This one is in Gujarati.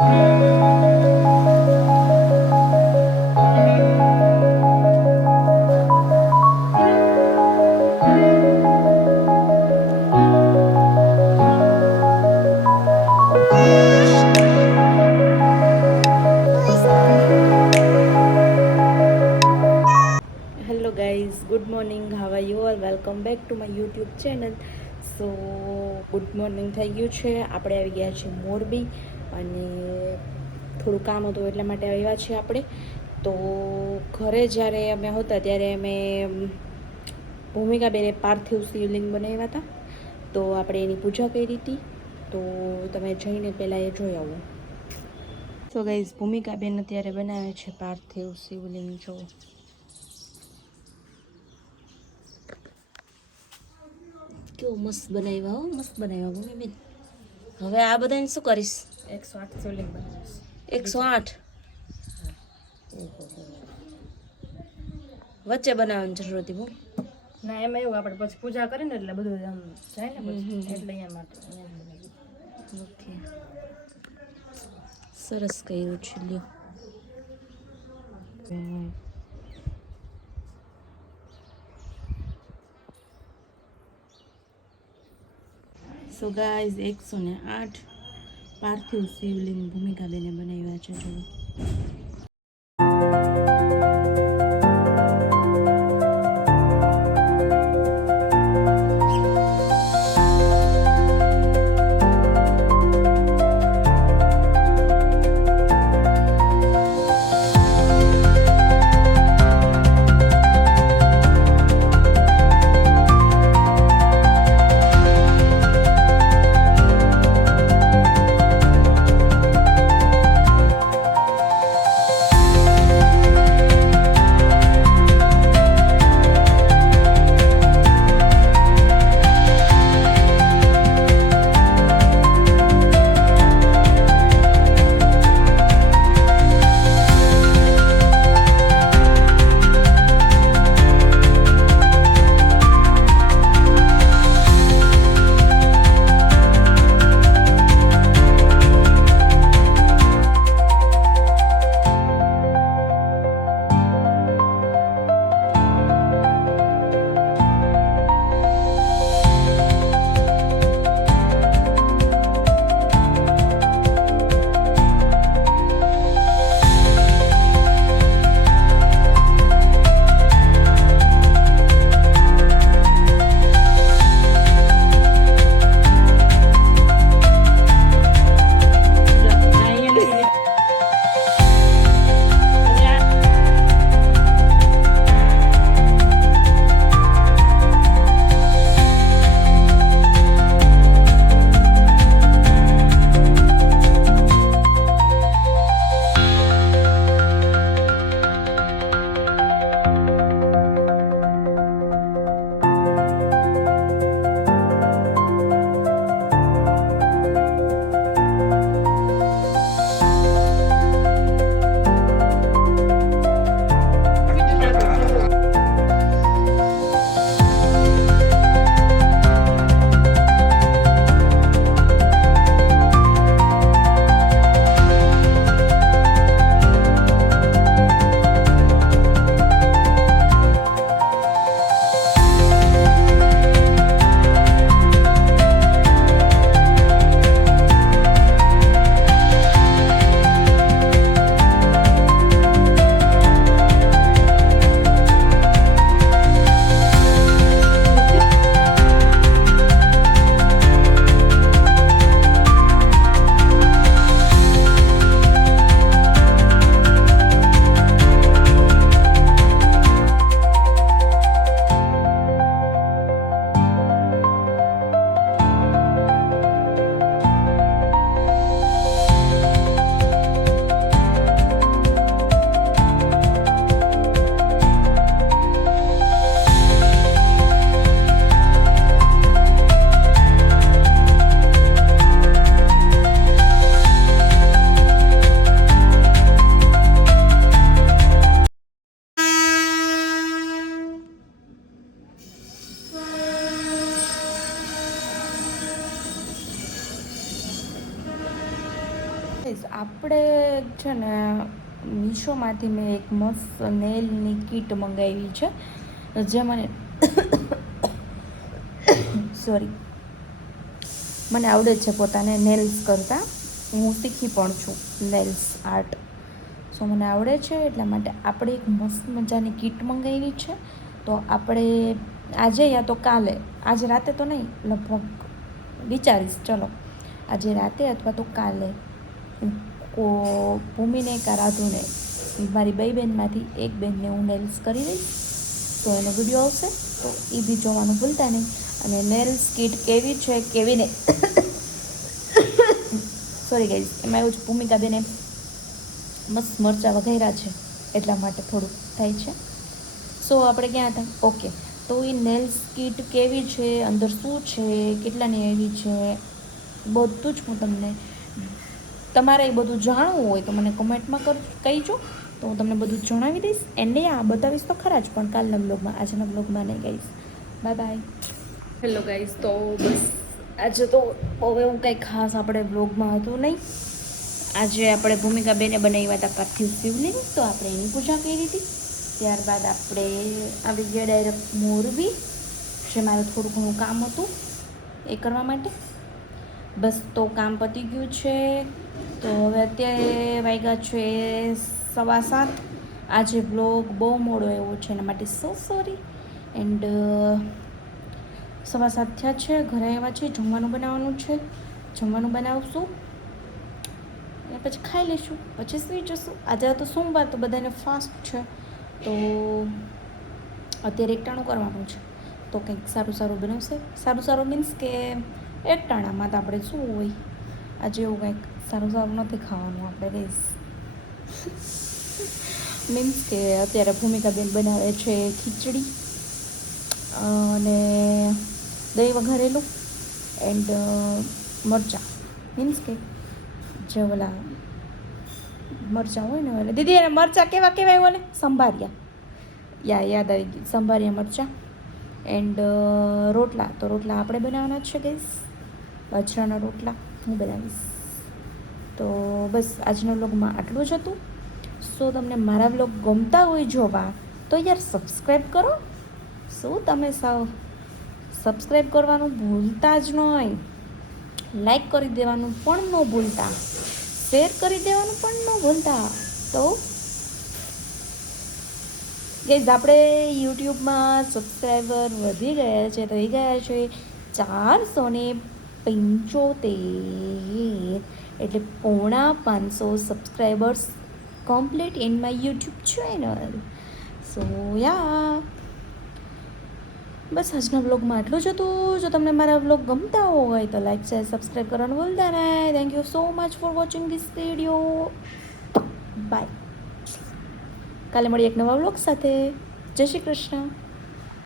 Hello guys, good morning. How are you all? Welcome back to my YouTube channel. So good morning થઈ ગયું છે. આપણે આવી ગયા છીએ મોરબી અને થોડું કામ હતું એટલા માટે આવ્યા છીએ આપણે. તો ઘરે જ્યારે અમે હતા ત્યારે અમે ભૂમિકાબેને પાર્થિવ શિવલિંગ બનાવ્યા હતા. તો આપણે એની પૂજા કરી હતી. તો તમે જઈને પહેલાં એ જોઈ આવો. સો ગાઈઝ, ભૂમિકાબેન અત્યારે બનાવે છે પાર્થિવ શિવલિંગ. જો કેવો મસ્ત બનાવ્યા, હો મસ્ત બનાવ્યા ભૂમિબેન. હવે આ બધાને શું કરીશ? 108 શિવલિંગ બનાવીશ. 108 વચ્ચે બનાવવાની જરૂર હતી. હું ના, એમાં એવું આપણે પછી પૂજા કરીને એટલે બધું આમ જાય ને પછી એટલે અહીંયા માટે ઓકે, સરસ કર્યું છે. લ્યો, સો ગાઈઝ 108 પાર્થિવ શિવલિંગ ભૂમિકાબેને બનાવ્યા છે. જો ગાઈઝ આપણે છે ને મીશોમાંથી મેં એક મસ્ત નેલની કીટ મંગાવી છે જે મને સોરી મને આવડે છે પોતાને નેલ્સ કરતાં. હું શીખી પણ છું નેલ્સ આર્ટ. સો મને આવડે છે એટલા માટે આપણે એક મસ્ત મજાની કીટ મંગાવી છે. તો આપણે આજે યા તો કાલે, આજે રાતે તો નહીં, લગભગ વિચારીશ ચલો આજે રાતે અથવા તો કાલે ભૂમિને કા રાધુને મારી બે બહેનમાંથી એક બહેનને હું નેલ્સ કરી દઈશ. તો એનો વિડીયો આવશે તો એ બી જોવાનું ભૂલતા નહીં. અને નેલ્સ કીટ કેવી છે કેવી નહીં સોરી ગાઈઝ, એમાં એવું છે ભૂમિકા બેને મસ્ત મરચાં વઘાર્યા છે એટલા માટે થોડુંક થાય છે. સો આપણે ક્યાં હતા? ઓકે, તો એ નેલ્સ કીટ કેવી છે, અંદર શું છે, કેટલાની એવી છે, બધું જ હું તમને, તમારે એ બધું જાણવું હોય તો મને કમેન્ટમાં કહીજો તો હું તમને બધું જણાવી દઈશ. એન્ડ આ બતાવીશ તો ખરા જ, પણ કાલના બ્લોગમાં, આજના બ્લોગમાં નહીં ગાઈશ. Bye bye. હેલો ગાઈઝ, તો બસ આજે તો હવે હું કંઈ ખાસ આપણે બ્લોગમાં હતું નહીં. આજે આપણે ભૂમિકા બેને બનાવ્યા હતા પાર્થિવ શિવલિંગ, તો આપણે એની પૂજા કરી હતી. ત્યારબાદ આપણે આવી ગયા ડાયરેક્ટ મોરબી, જે મારું થોડું ઘણું કામ હતું એ કરવા માટે. બસ તો કામ પતી ગયું છે. તો હવે અત્યારે વાગ્યા છે 7:15. આજે બ્લોગ બહુ મોડો આવ્યો છે એના માટે સો સોરી. એન્ડ 7:15 થયા છે, ઘરે આવ્યા છે, જમવાનું બનાવવાનું છે, જમવાનું બનાવશું અને પછી ખાઈ લઈશું, પછી સુઈ જશું. આજે તો સોમવાર તો બધાને ફાસ્ટ છે, તો અત્યારે એકટાણું કરવાનું છે. તો કંઈક સારું સારું બનાવશે. સારું સારું મીન્સ કે એકટાણામાં તો આપણે શું હોય, આજે એવું કંઈક સારું સારું નથી ખાવાનું આપણે ગઈશ. મીન્સ કે અત્યારે ભૂમિકાબેન બનાવે છે ખીચડી અને દહીં વઘારેલું એન્ડ મરચાં, મીન્સ કે જે ઓલા મરચાં હોય ને ઓલા, દીદી એને મરચાં કેવા કહેવાય ઓલે? સંભારિયા, યાદ આવી ગયું, સંભારિયા મરચાં. એન્ડ રોટલા, તો રોટલા આપણે બનાવવાના છે ગઈશ, બાજરાના રોટલા હું બનાવીશ. તો બસ આજના વ્લોગમાં આટલું જ હતું. સો તમને મારા વ્લોગ ગમતા હોય જોવા તો યાર સબસ્ક્રાઈબ કરો. શું તમે સાવ સબસ્ક્રાઈબ કરવાનું ભૂલતા જ નહીં, લાઈક કરી દેવાનું પણ ન ભૂલતા, શેર કરી દેવાનું પણ ન ભૂલતા. તો ગાઈઝ આપણે યુટ્યુબમાં સબસ્ક્રાઈબર વધી ગયા છે, થઈ ગયા છે 475, એટલે 450 subscribers complete in my YouTube channel. So yeah બસ આજના બ્લોગમાં આટલું જ હતું. જો તમને મારા બ્લોગ ગમતા હોય તો લાઈક શેર સબસ્ક્રાઈબ કરવાનું ભૂલતા નહીં. Thank you so much for watching this video. Bye. કાલે મળીએ એક નવા બ્લોગ સાથે. જય શ્રી કૃષ્ણ.